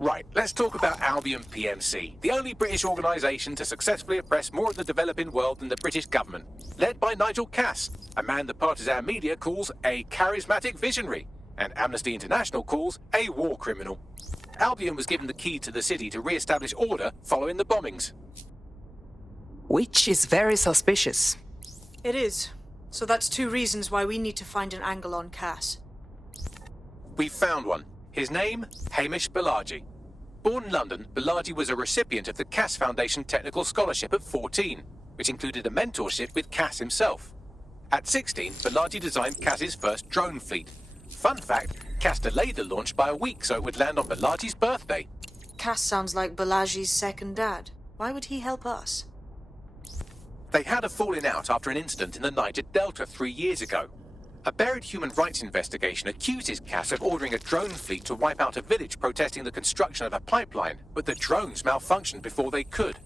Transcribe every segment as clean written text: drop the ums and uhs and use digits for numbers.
Right, let's talk about Albion PMC, the only British organisation to successfully oppress more of the developing world than the British government. Led by Nigel Cass, a man the partisan media calls a charismatic visionary, and Amnesty International calls a war criminal. Albion was given the key to the city to re-establish order following the bombings. Which is very suspicious. It is. So that's two reasons why we need to find an angle on Cass. We've found one. His name, Hamish Balaji. Born in London, Balaji was a recipient of the Cass Foundation Technical Scholarship at 14, which included a mentorship with Cass himself. At 16, Balaji designed Cass's first drone fleet. Fun fact, Cass delayed the launch by a week so it would land on Balaji's birthday. Cass sounds like Balaji's second dad. Why would he help us? They had a falling out after an incident in the Niger Delta 3 years ago. A buried human rights investigation accuses Cass of ordering a drone fleet to wipe out a village protesting the construction of a pipeline, but the drones malfunctioned before they could.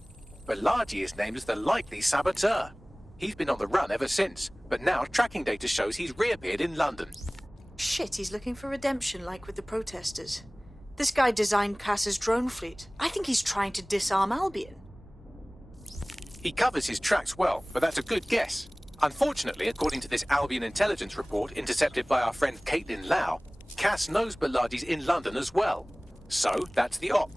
Balaji is named as the likely saboteur. He's been on the run ever since, but now tracking data shows he's reappeared in London. Shit, he's looking for redemption like with the protesters. This guy designed Cass's drone fleet. I think he's trying to disarm Albion. He covers his tracks well, but that's a good guess. Unfortunately, according to this Albion intelligence report intercepted by our friend Caitlin Lau, Cass knows Balaji's in London as well. So, that's the op.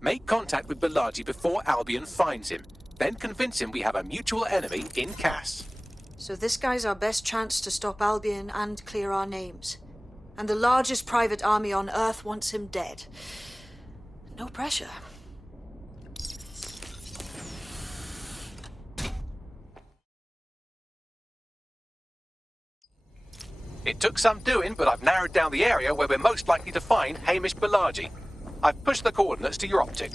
Make contact with Balaji before Albion finds him. Then convince him we have a mutual enemy in Cass. So this guy's our best chance to stop Albion and clear our names. And the largest private army on Earth wants him dead. No pressure. It took some doing, but I've narrowed down the area where we're most likely to find Hamish Balaji. I've pushed the coordinates to your optic.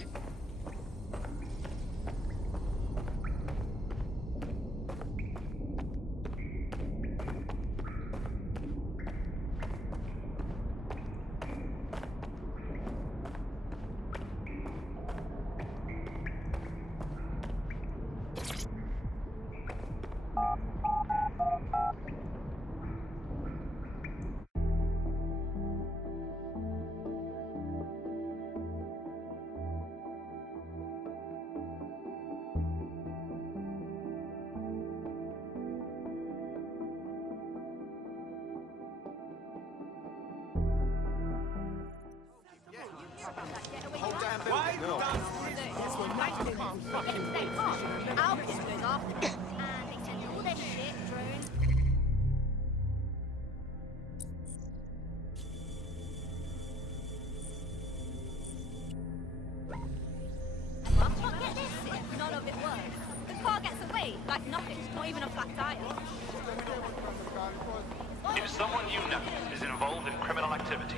If someone you know is involved in criminal activity,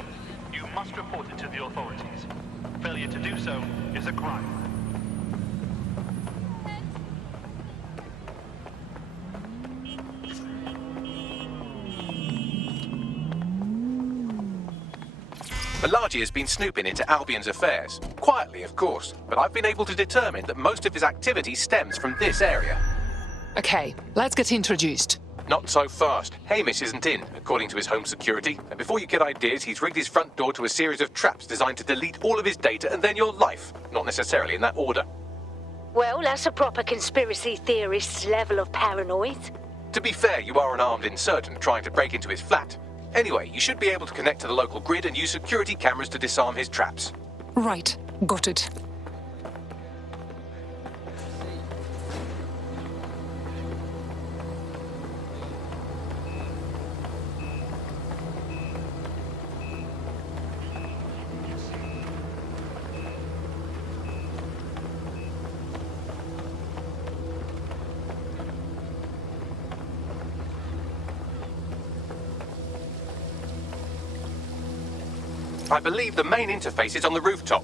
you must report it to the authorities. Failure to do so is a crime. Balaji has been snooping into Albion's affairs. Quietly, of course, but I've been able to determine that most of his activity stems from this area. Okay, let's get introduced. Not so fast. Hamish isn't in, according to his home security. And before you get ideas, he's rigged his front door to a series of traps designed to delete all of his data and then your life. Not necessarily in that order. Well, that's a proper conspiracy theorist's level of paranoid. To be fair, you are an armed insurgent trying to break into his flat. Anyway, you should be able to connect to the local grid and use security cameras to disarm his traps. Right, got it. I believe the main interface is on the rooftop.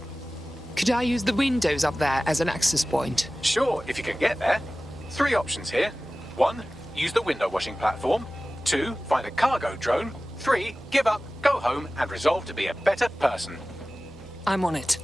Could I use the windows up there as an access point? Sure, if you can get there. 3 options here. 1, use the window washing platform. 2, find a cargo drone. 3, give up, go home, and resolve to be a better person. I'm on it.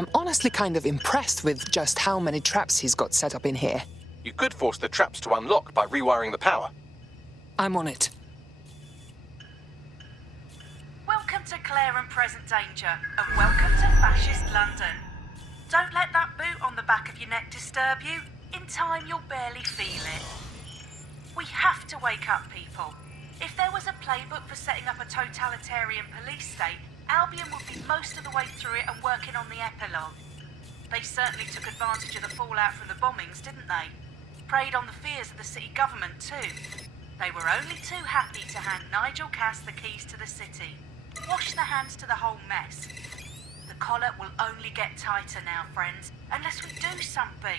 I'm honestly kind of impressed with just how many traps he's got set up in here. You could force the traps to unlock by rewiring the power. I'm on it. Welcome to Claire and Present Danger, and welcome to Fascist London. Don't let that boot on the back of your neck disturb you. In time, you'll barely feel it. We have to wake up, people. If there was a playbook for setting up a totalitarian police state, Albion would be most of the way through it and working on the epilogue. They certainly took advantage of the fallout from the bombings, didn't they? Preyed on the fears of the city government, too. They were only too happy to hand Nigel Cass the keys to the city. Wash their hands to the whole mess. The collar will only get tighter now, friends, unless we do something.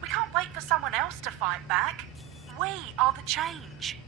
We can't wait for someone else to fight back. We are the change.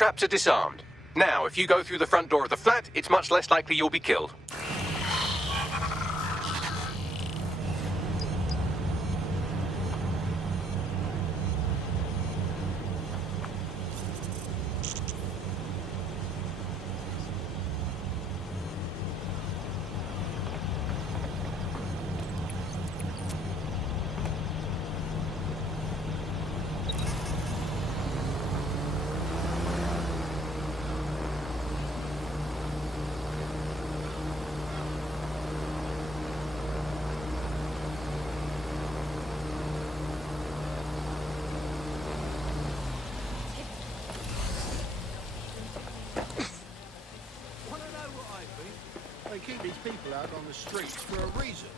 traps are disarmed. Now, if you go through the front door of the flat, it's much less likely you'll be killed. They keep these people out on the streets for a reason.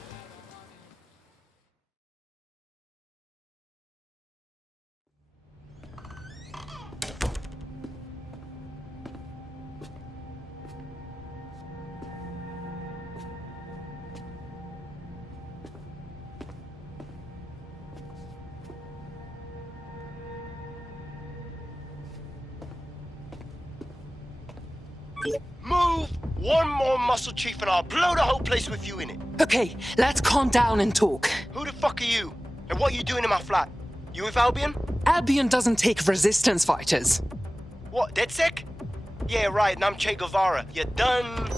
Move! One more muscle chief and I'll blow the whole place with you in it. Okay, let's calm down and talk. Who the fuck are you? And what are you doing in my flat? You with Albion? Albion doesn't take resistance fighters. What, DedSec? Yeah, right, and I'm Che Guevara. You done?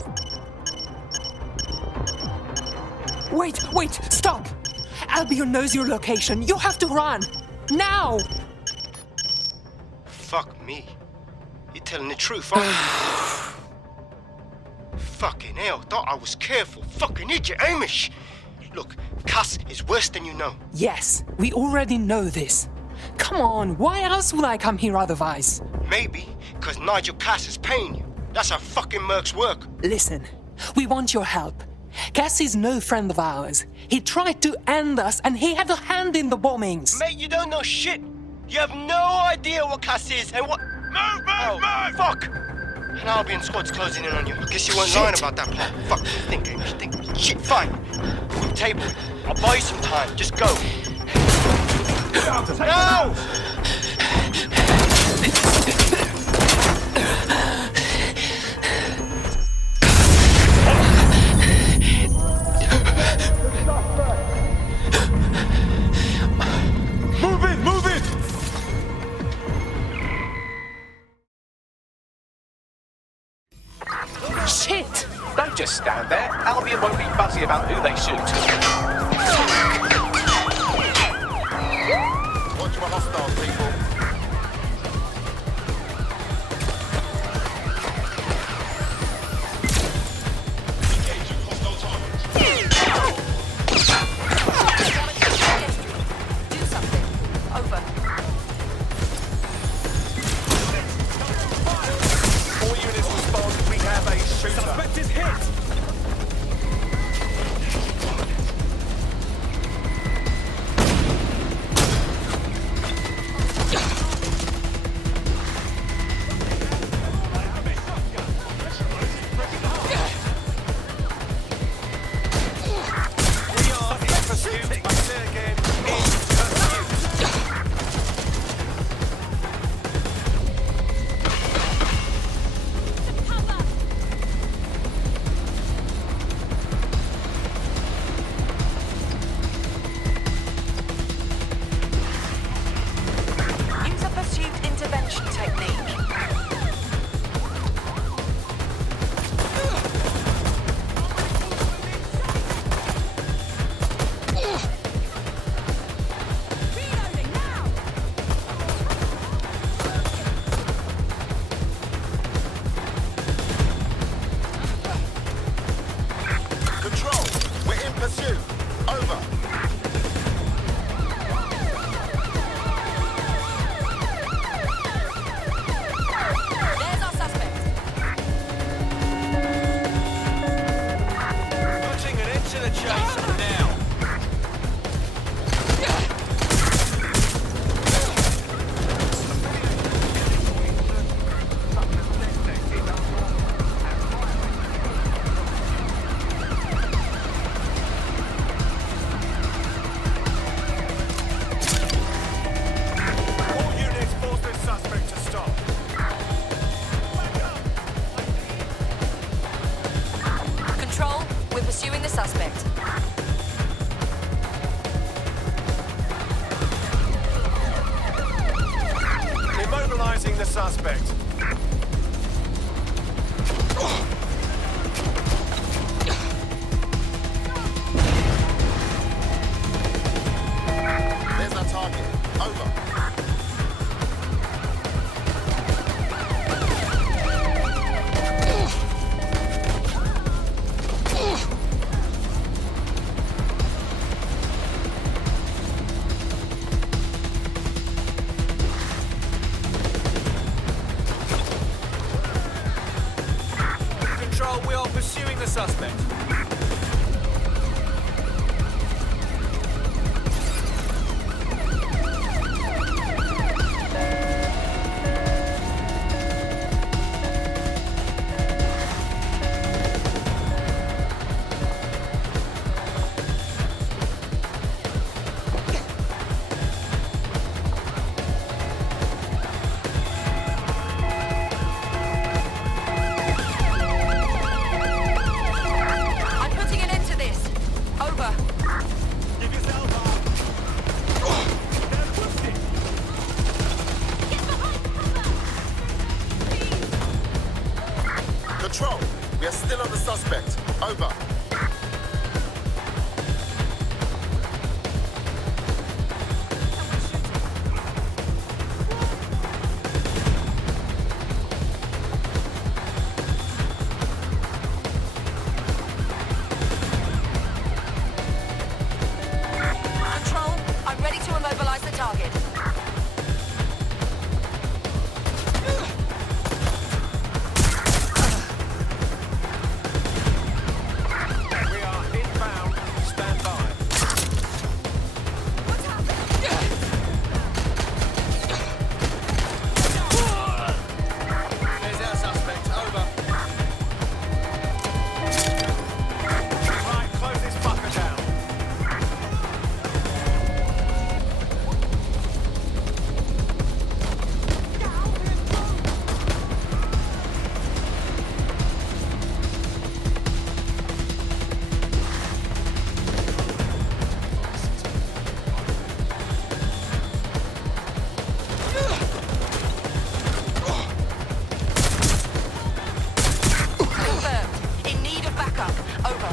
Wait, stop! Albion knows your location. You have to run! Now! Fuck me. You're telling the truth, aren't you? Fucking hell, thought I was careful. Fucking idiot, Amish! Look, Cass is worse than you know. Yes, we already know this. Come on, why else would I come here otherwise? Maybe, because Nigel Cass is paying you. That's how fucking mercs work. Listen, we want your help. Cass is no friend of ours. He tried to end us and he had a hand in the bombings. Mate, you don't know shit. You have no idea what Cass is and what... Move! Fuck! An Albion squad's closing in on you. I guess you weren't lying about that part. Fuck, think, Amish, think. Shit, fine. We'll table it. I'll buy you some time. Just go. No! Move it! Shit! Don't just stand there. Albion won't be fussy about who they shoot. Watch for hostile people. Do something. Over. All units respond. We have a shooter. Suspect is hit. Use a pursuit intervention technique. Control, we're in pursuit. Over. There's our suspect. Putting an end to the chase now. All units force this suspect to stop. the suspect. There's our target. Over. Control, we are pursuing the suspect. I'm putting an end to this. Over. Give yourself up. They're wounded. Control, we are still on the suspect. Over. Control, I'm ready to immobilize the target. We are inbound. Stand by. There's our suspect. Over. Right, close this fucker down. Confirmed. In need of backup. Over.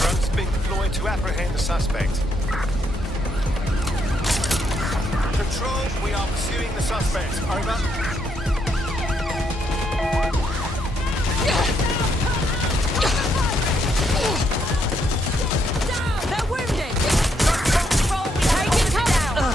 Drones being deployed to apprehend the suspect. Control, we are pursuing the suspect. Over. They're wounded. Control, we take it down.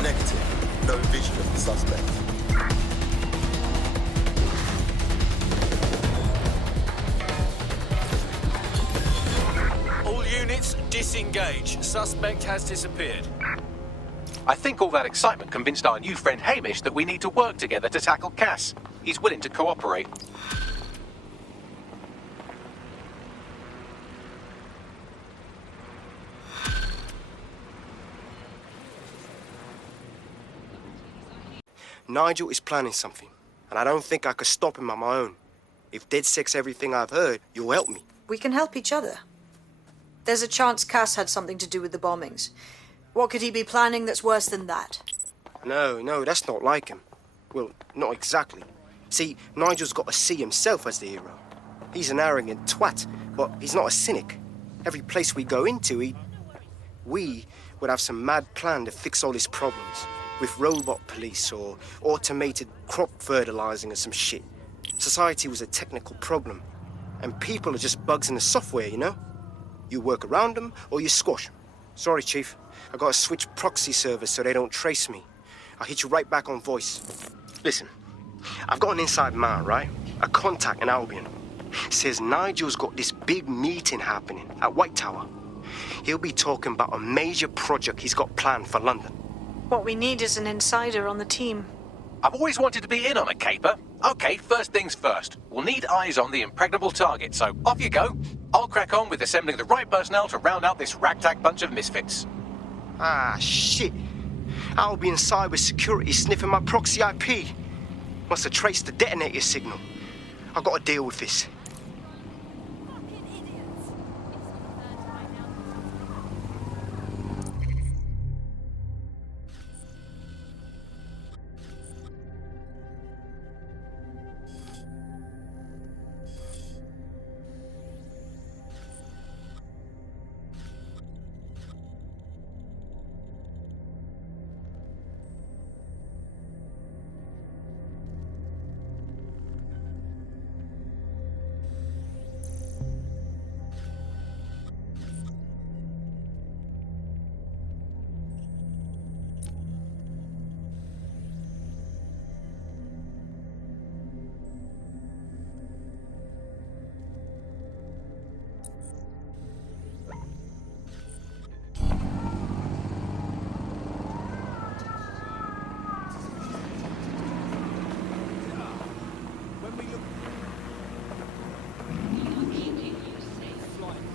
Negative. No vision of the suspect. All units, disengage. Suspect has disappeared. I think all that excitement convinced our new friend Hamish that we need to work together to tackle Cass. He's willing to cooperate. Nigel is planning something, and I don't think I could stop him on my own. If DedSec's everything I've heard, you'll help me. We can help each other. There's a chance Cass had something to do with the bombings. What could he be planning that's worse than that? No, that's not like him. Well, not exactly. See, Nigel's got to see himself as the hero. He's an arrogant twat, but he's not a cynic. Every place we go into, we would have some mad plan to fix all his problems. With robot police or automated crop fertilizing or some shit. Society was a technical problem. And people are just bugs in the software, you know? You work around them or you squash them. Sorry, Chief. I gotta switch proxy servers so they don't trace me. I'll hit you right back on voice. Listen, I've got an inside man, right? A contact in Albion. Says Nigel's got this big meeting happening at White Tower. He'll be talking about a major project he's got planned for London. What we need is an insider on the team. I've always wanted to be in on a caper. Okay, first things first. We'll need eyes on the impregnable target, so off you go. I'll crack on with assembling the right personnel to round out this ragtag bunch of misfits. Ah, shit. Albion cyber security sniffing my proxy IP. Must have traced the detonator signal. I've got to deal with this.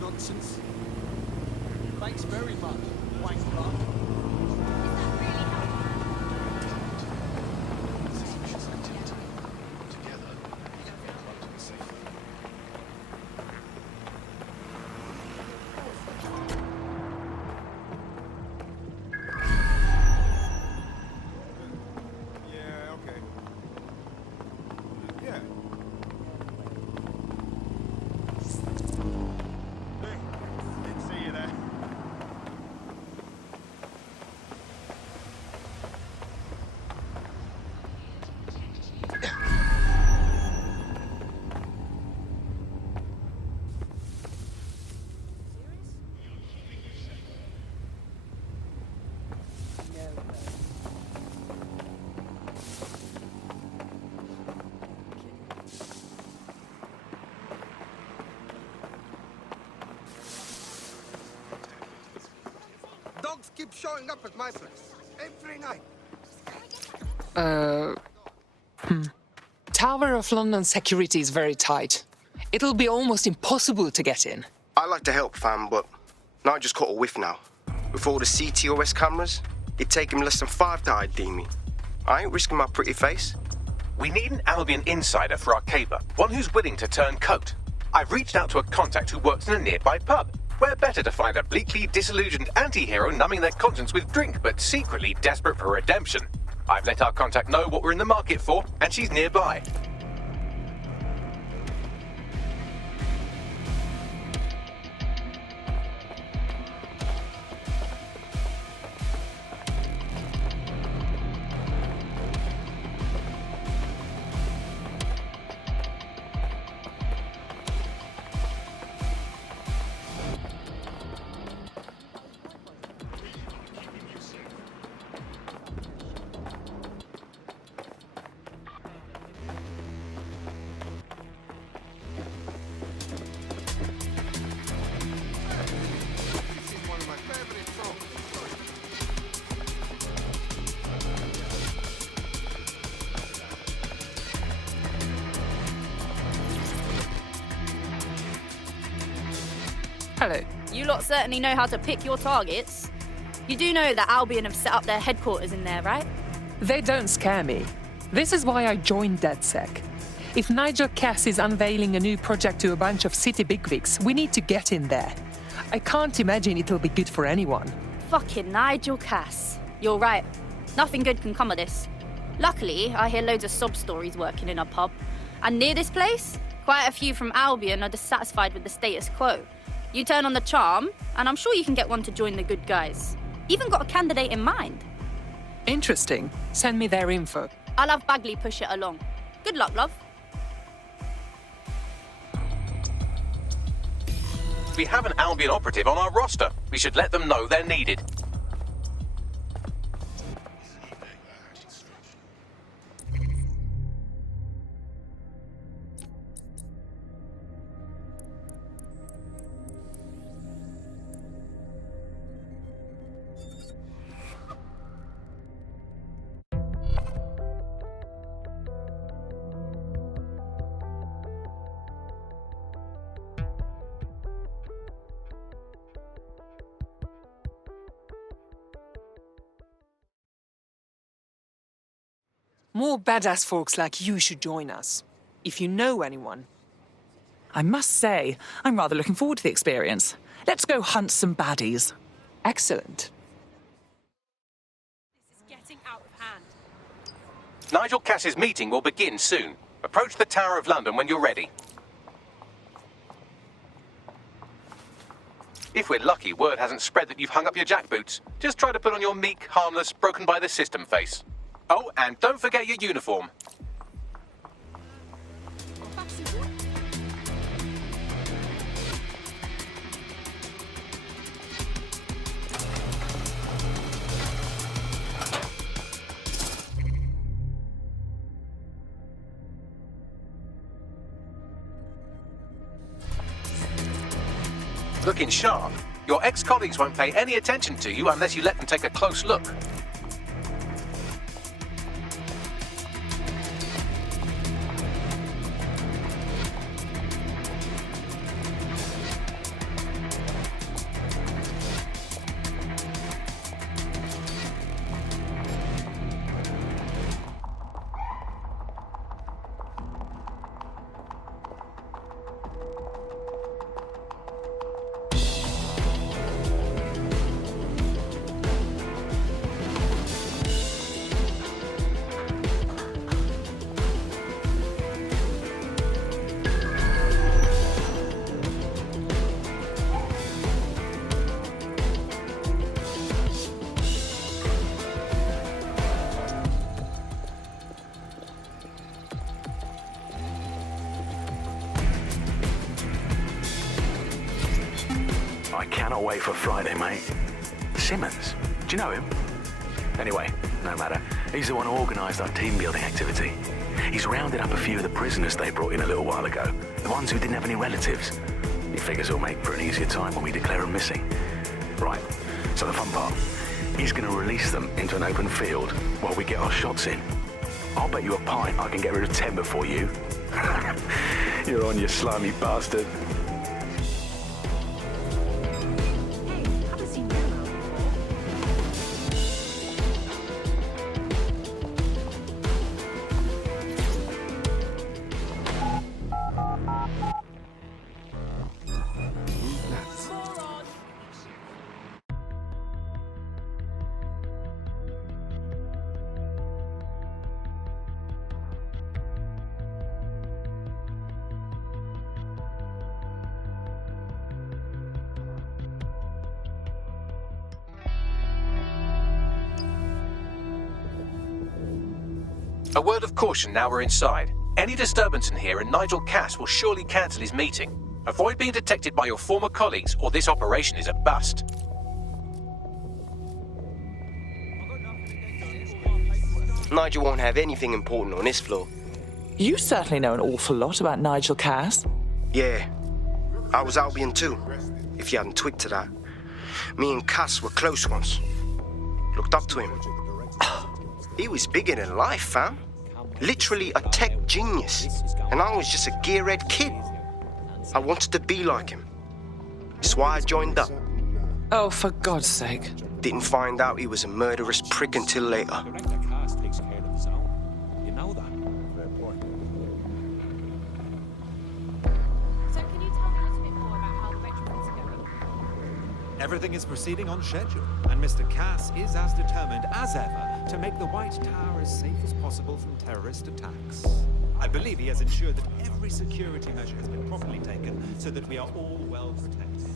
Nonsense. Thanks very much, wanker. Yeah, okay. Yeah. Didn't see you there. Dogs keep showing up at my place every night. Tower of London security is very tight. It'll be almost impossible to get in. I like to help, fam, but now I just caught a whiff now. With all the CTOS cameras, it'd take him less than 5 to ID me. I ain't risking my pretty face. We need an Albion insider for our caper, one who's willing to turn coat. I've reached out to a contact who works in a nearby pub. Where better to find a bleakly disillusioned anti-hero numbing their conscience with drink, but secretly desperate for redemption. I've let our contact know what we're in the market for, and she's nearby. This is one of my favorite songs. Hello. You lot certainly know how to pick your targets. You do know that Albion have set up their headquarters in there, right? They don't scare me. This is why I joined DedSec. If Nigel Cass is unveiling a new project to a bunch of city bigwigs, we need to get in there. I can't imagine it'll be good for anyone. Fucking Nigel Cass. You're right. Nothing good can come of this. Luckily, I hear loads of sob stories working in a pub. And near this place, quite a few from Albion are dissatisfied with the status quo. You turn on the charm, and I'm sure you can get one to join the good guys. Even got a candidate in mind. Interesting. Send me their info. I'll have Bagley push it along. Good luck, love. We have an Albion operative on our roster. We should let them know they're needed. More badass folks like you should join us. If you know anyone. I must say, I'm rather looking forward to the experience. Let's go hunt some baddies. Excellent. This is getting out of hand. Nigel Cass's meeting will begin soon. Approach the Tower of London when you're ready. If we're lucky, word hasn't spread that you've hung up your jackboots. Just try to put on your meek, harmless, broken by the system face. Oh, and don't forget your uniform. Looking sharp. Your ex-colleagues won't pay any attention to you unless you let them take a close look. I cannot wait for Friday, mate. Simmons, do you know him? Anyway, no matter. He's the one who organised our team-building activity. He's rounded up a few of the prisoners they brought in a little while ago, the ones who didn't have any relatives. He figures it'll make for an easier time when we declare them missing. Right, so the fun part. He's going to release them into an open field while we get our shots in. I'll bet you a pint I can get rid of 10 before you. You're on, you slimy bastard. A word of caution now we're inside. Any disturbance in here and Nigel Cass will surely cancel his meeting. Avoid being detected by your former colleagues or this operation is a bust. Nigel won't have anything important on this floor. You certainly know an awful lot about Nigel Cass. Yeah, I was Albion too, if you hadn't twigged to that. Me and Cass were close once. Looked up to him. He was bigger than life, fam. Literally a tech genius. And I was just a gearhead kid. I wanted to be like him. That's why I joined up. Oh, for God's sake. Didn't find out he was a murderous prick until later. Everything is proceeding on schedule, and Mr. Cass is as determined as ever to make the White Tower as safe as possible from terrorist attacks. I believe he has ensured that every security measure has been properly taken so that we are all well protected.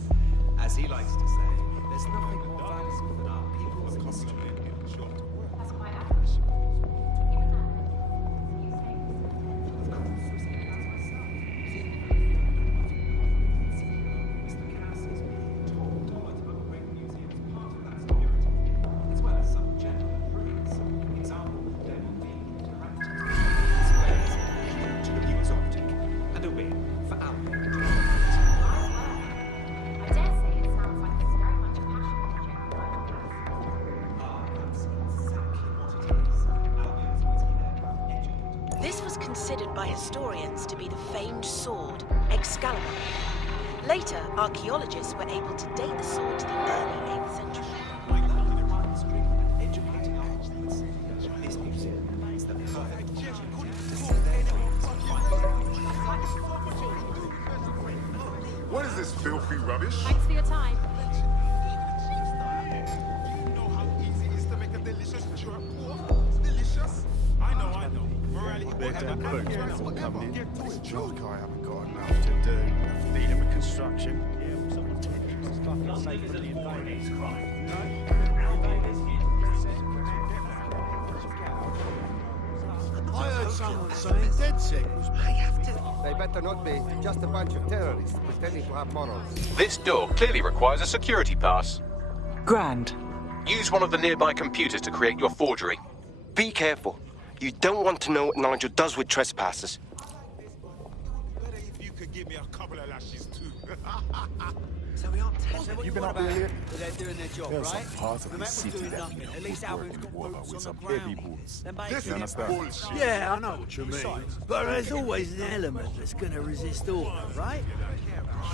As he likes to say, there's nothing more valuable than our people's contribution to work. That's quite average. This was considered by historians to be the famed sword, Excalibur. Later, archaeologists were able to date the sword to the early 8th century. This museum is the perfect What is this filthy rubbish? Thanks for your time. You know how easy it is to make a delicious jerk pork? It's delicious. I know. Morality, whatever. Get to it, Joe. I haven't got enough to do. Dealing with construction. I heard someone saying DedSec was... They better not be. Just a bunch of terrorists pretending to have morals. This door clearly requires a security pass. Grand. Use one of the nearby computers to create your forgery. Be careful. You don't want to know what Nigel does with trespassers. If you could give me a couple of lashes too. So we aren't telling You've been up there here? they're doing their job, There's right? some part of the city that nothing. At least Albion's got boots on with some the ground. heavy boots. Then This You is understand? bullshit. Yeah, I know what you mean. But there's always an element that's going to resist order, right?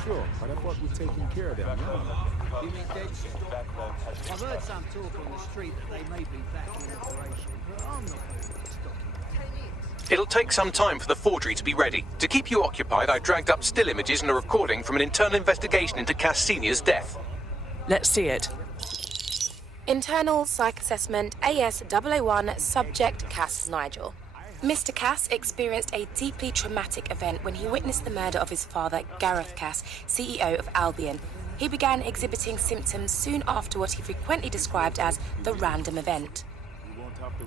Sure, but I thought we'd taken care of them. Yeah? You mean DedSec? I've heard some talk on the street that they may be back in operation, but I'm not It'll take some time for the forgery to be ready. To keep you occupied, I dragged up still images and a recording from an internal investigation into Cass Senior's death. Let's see it. Internal Psych Assessment AS001 Subject Cass Nigel. Mr. Cass experienced a deeply traumatic event when he witnessed the murder of his father, Gareth Cass, CEO of Albion. He began exhibiting symptoms soon after what he frequently described as the random event.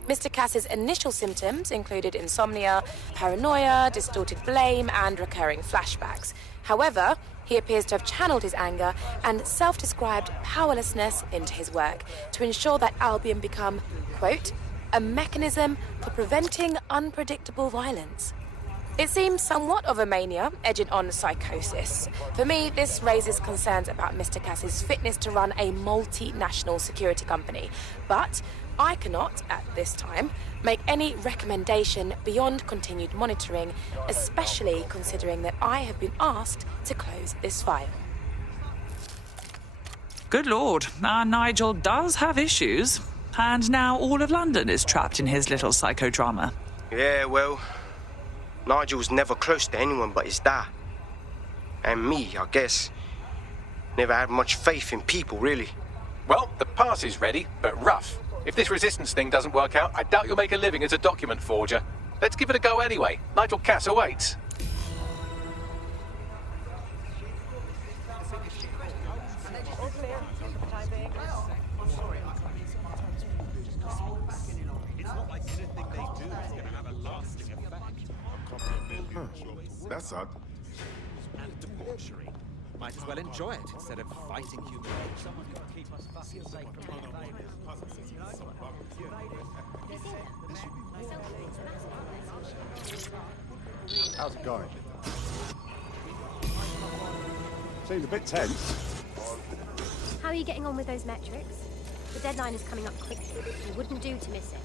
Mr. Cass's initial symptoms included insomnia, paranoia, distorted blame, and recurring flashbacks. However, he appears to have channeled his anger and self-described powerlessness into his work to ensure that Albion become, quote, a mechanism for preventing unpredictable violence. It seems somewhat of a mania, edging on psychosis. For me, this raises concerns about Mr. Cass's fitness to run a multinational security company, but I cannot, at this time, make any recommendation beyond continued monitoring, especially considering that I have been asked to close this file. Good Lord, our Nigel does have issues. And now all of London is trapped in his little psychodrama. Yeah, well, Nigel's never close to anyone but his dad. And me, I guess. Never had much faith in people, really. Well, the pass is ready, but rough. If this resistance thing doesn't work out, I doubt you'll make a living as a document forger. Let's give it a go anyway. Nigel Cass awaits. That's odd. And debauchery. Might as well enjoy it instead of fighting human. Someone can keep us fucking safe from the invaders. How's it going? Seems a bit tense. How are you getting on with those metrics? The deadline is coming up quickly. It wouldn't do to miss it.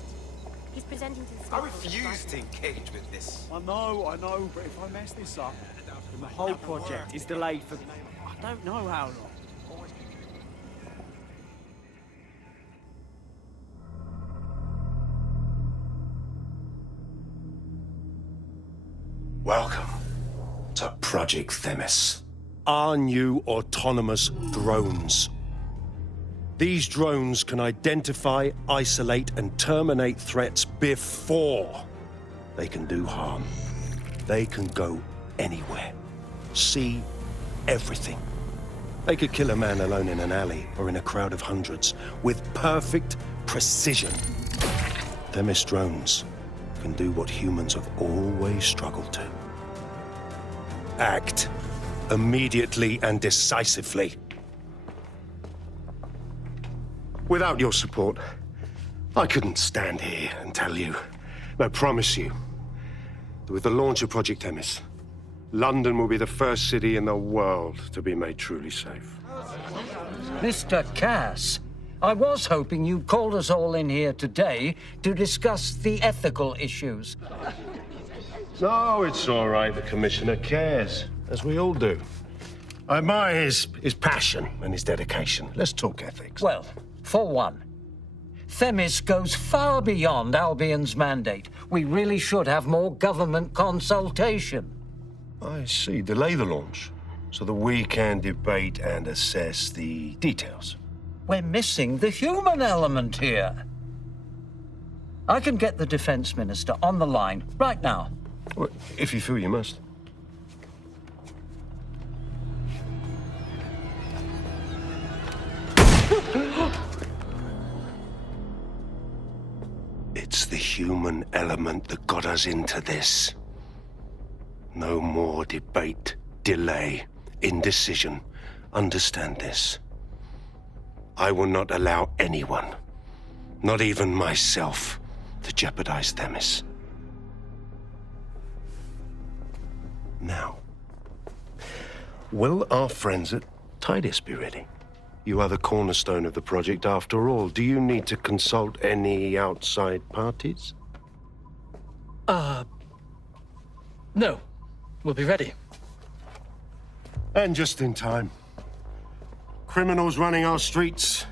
He's presenting to the I refuse to engage with this. I know, but if I mess this up, then the whole project is delayed for I don't know how long. Welcome to Project Themis. Our new autonomous drones. These drones can identify, isolate, and terminate threats before they can do harm. They can go anywhere, see everything. They could kill a man alone in an alley or in a crowd of hundreds with perfect precision. Themis drones can do what humans have always struggled to. Act immediately and decisively. Without your support, I couldn't stand here and tell you, I promise you, that with the launch of Project Themis, London will be the first city in the world to be made truly safe. Mr. Cass, I was hoping you'd called us all in here today to discuss the ethical issues. No, it's all right. The Commissioner cares, as we all do. I admire his passion and his dedication. Let's talk ethics. Well, for one, Themis goes far beyond Albion's mandate. We really should have more government consultation. I see. Delay the launch. so that we can debate and assess the details. We're missing the human element here. I can get the Defense Minister on the line right now. Well, if you feel you must. It's the human element that got us into this. No more debate, delay, indecision. Understand this. I will not allow anyone, not even myself, to jeopardize Themis. Now, will our friends at Tidus be ready? You are the cornerstone of the project after all. Do you need to consult any outside parties? No. We'll be ready. And just in time. Criminals running our streets.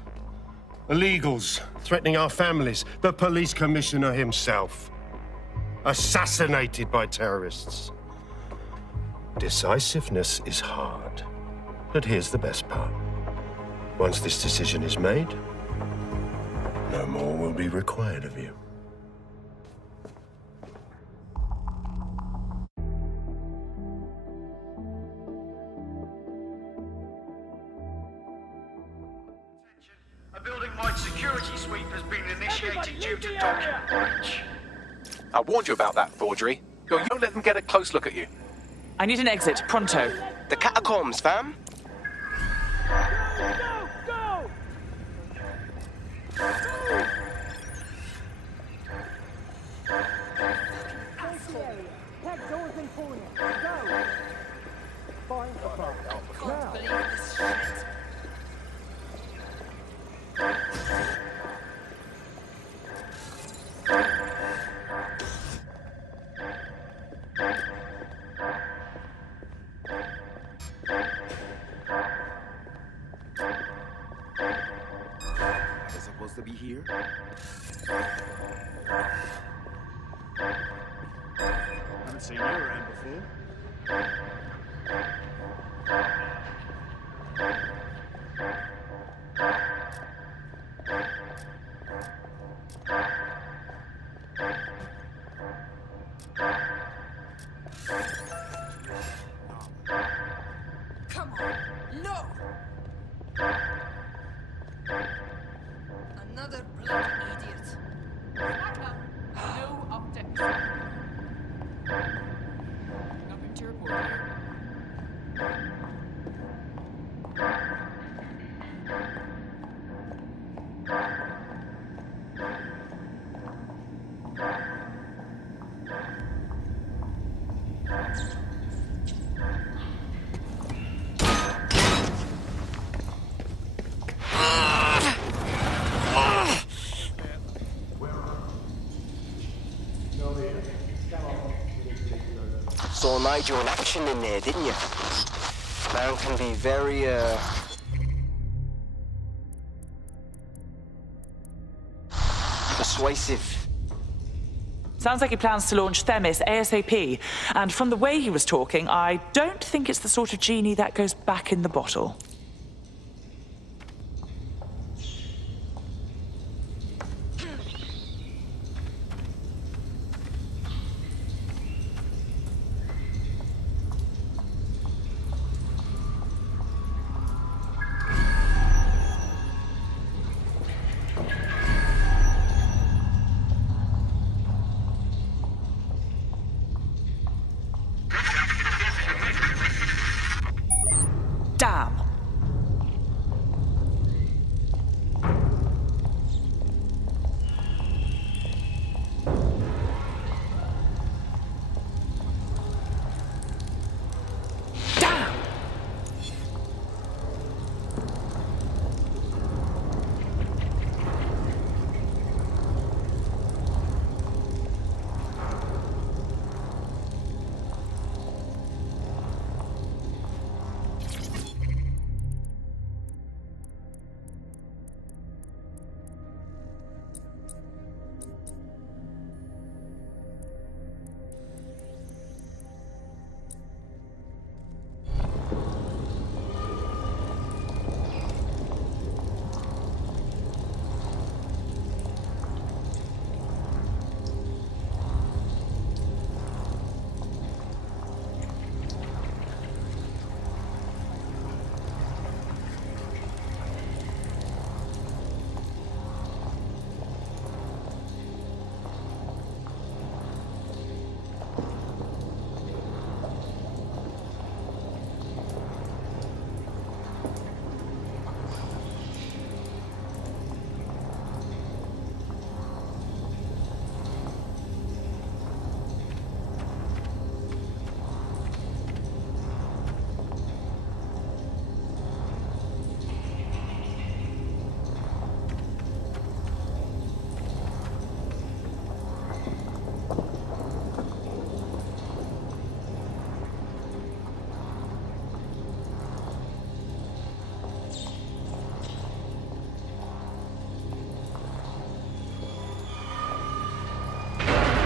Illegals threatening our families. The police commissioner himself. Assassinated by terrorists. Decisiveness is hard. But here's the best part. Once this decision is made, no more will be required of you. A building-wide security sweep has been initiated due to document breach. I warned you about that forgery. You don't let them get a close look at you. I need an exit, pronto. The catacombs, fam. Supposed to be here? Haven't seen you around before. Come on, no! Another bloody idiot. No update. Nothing to report here. Saw Nigel in action in there, didn't you? Man can be very, persuasive. Sounds like he plans to launch Themis ASAP. And from the way he was talking, I don't think it's the sort of genie that goes back in the bottle. Damn.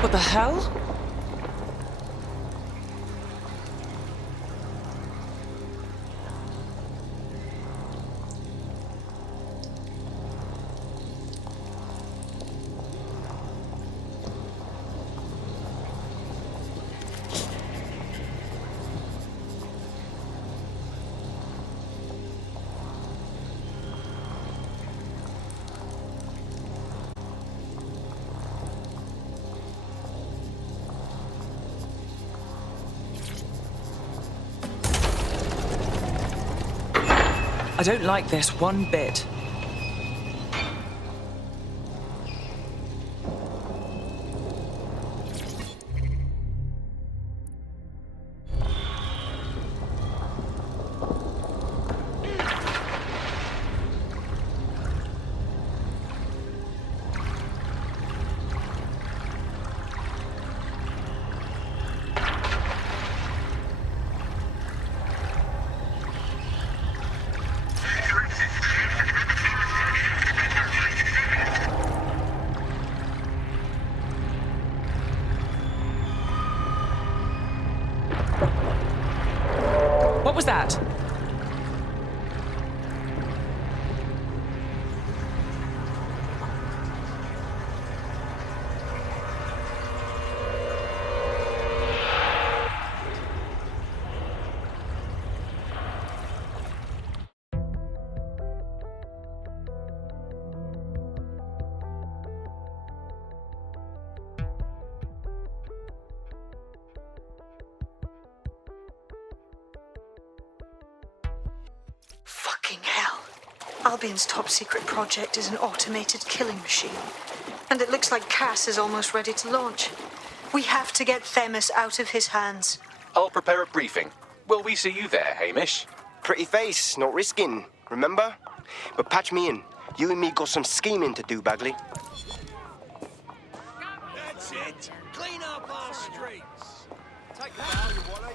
What the hell? I don't like this one bit. What was that? Fucking hell. Albion's top secret project is an automated killing machine. And it looks like Cass is almost ready to launch. We have to get Themis out of his hands. I'll prepare a briefing. Will we see you there, Hamish? Pretty face, not risking, remember? But patch me in. You and me got some scheming to do, Bagley. That's it. Clean up our streets. Take the value, Wally.